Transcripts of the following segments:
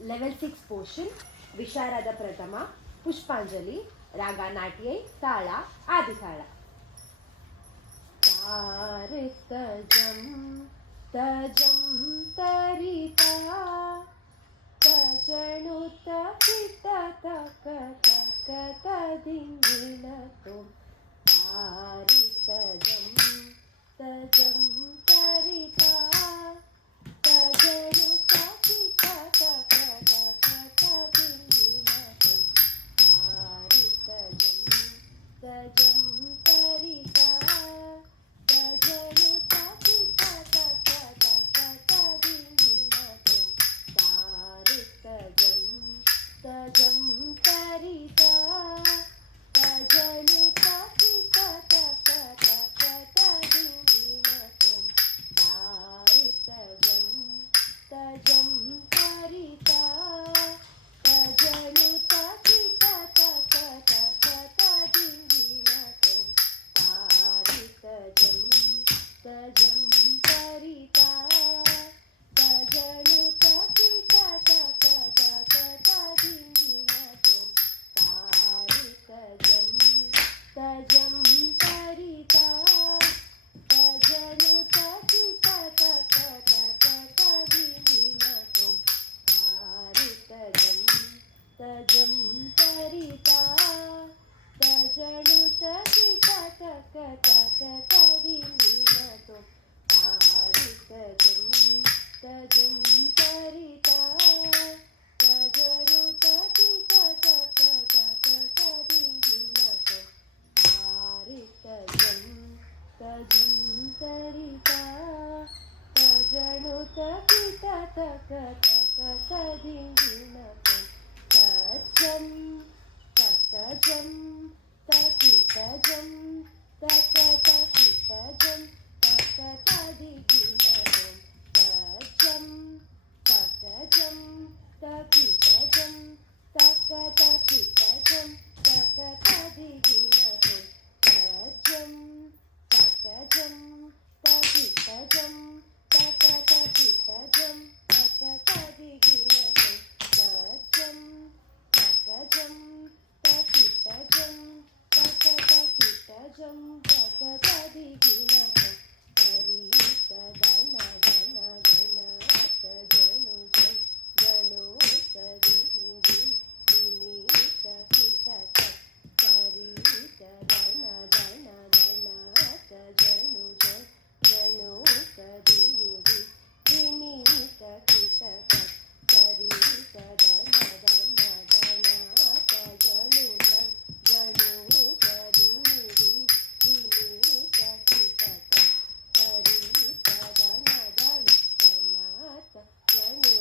ಲೆವೆಲ್ 6 ಪೋರ್ಷನ್ ವಿಶಾರದ ಪ್ರಥಮ ಪುಷ್ಪಾಂಜಲಿ ರಾಗ ನಾಟ್ಯ ತಾಳ ಆದಿತಾಳ. ತಾರಿತಜಂ ತಜಂ ತರಿತಾ ತಜಣುತ ಕಿಟ ತಕ ತಕ ತದಿಂಗಿಣತು ತಾರಿತಜಂ ತಜಂ ತರಿತಾ ತಜಣುತ ಕಿಟ ತಕ ತಕ ತದಿಂಗಿಣತು ತಾರಿತಜಂ ತಜಂ ತರಿತಾ ತಜಣುತ ಕಿಟ ತಕ ತಕ ತದಿಂಗಿಣತು ತಾರಿತಜಂ ತಜಂ ತರಿತಾ ತಜಣುತ ಕಿಟ ತಕ ತಕ ತದಿಂಗಿಣತು ತಾರಿತಜಂ ತಜಂ ತರಿತಾ ತಜಣುತ ಕಿಟ ತಕ ತಕ ತದಿಂಗಿಣತು ತಾರಿತಜಂ ತಜಂ ತರಿತಾ ತಜಣುತ ಕಿಟ ತಕ ತಕ ತದಿಂಗಿಣತು ತಾರಿತಜಂ ತಜಂ ತರಿತಾ ತಜಣುತ ಕಿಟ ತಕ ತಕ ತದಿಂಗಿಣತು ತಾರಿತಜಂ ತಜಂ ತರಿತಾ ತಜಣುತ ಕಿಟ ತಕ ತಕ ತದಿಂಗಿಣತು ತಾರಿತಜಂ ತಜಂ ತರಿತಾ ತಜಣುತ ಕಿಟ ತಕ ತಕ ತದಿಂಗಿಣತು ತಾರಿತಜಂ ತಜಂ ತರಿತಾ ತಜಣುತ ಕಿಟ ತಕ ತಕ ತದಿಂಗಿಣತು ತಜಂ ತಕಜಂ ತಕಿಟಜಂ ತಕ ತಕಿಟಜಂ ತಕ ತದಿಂಗಿಣತು ತಜಂ ತಕಜಂ ತಕಿಟಜಂ ತಕ ತಕಿಟಜಂ ತಕ ತದಿಂಗಿಣತು ತಜಂ ತಕಜಂ ತಕಿಟಜಂ ತಕ ತಕಿಟಜಂ ತಕ ತದಿಂಗಿಣತು ತಜಂ ತಕಜಂ ತಕಿಟಜಂ ತಕ ತಕಿಟಜಂ ತಕ ತದಿಂಗಿಣತು ತರಿತದಣ ಗಣ ಗಣ ತಜಣು ಜಣು ತದಿನಿ ದಿನಿ ತಕಿಟ ತರಿತದಣ ಗಣ ಗಣ ತಜಣು ಜಣು ತದಿನಿ ದಿನಿ ತಕಿಟ ತರಿತದಣ ಗಣ ಗಣ ತಜಣು ಜಣು ತದಿನಿ ದಿನಿ ತಕಿಟ ತರಿತದಣ ಗಣ ಗಣ ತಜಣು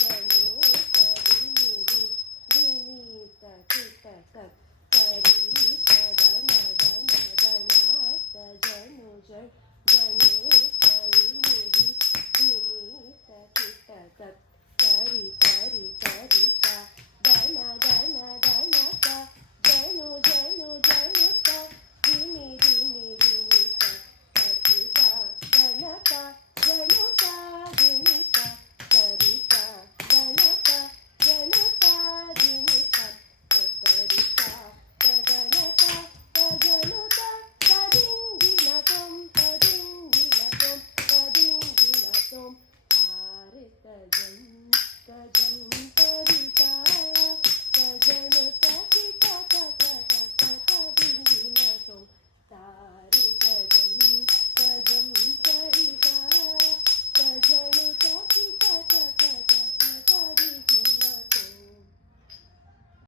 ಜಣು ತದಿನಿ ದಿನಿ ತಕಿಟ ತರಿತದಣ ಗಣ ಗಣ ತಜಣು ಜಣು ತದಿನಿ ದಿನಿ ತಕಿಟ ತರಿ ತರಿ ತರಿತ ದಣ ದಣ ದಣತ ಜಣು ಜಣು ಜಣುತ ದಿನಿ ದಿನಿ ದಿನಿತ ತಕಿಟ ದಣತ ಜಣುತ ದಿನಿತ ತರಿತ ದಣತ ಜಣುತ ದಿನಿತ ತರಿತ ತದಣತ ತಜಣುತ ತದಿಂಗಿಣತಂ ತದಿಂಗಿಣತಂ ತದಿಂಗಿಣತಂ ತಾರಿತಜಂ ತಜಂ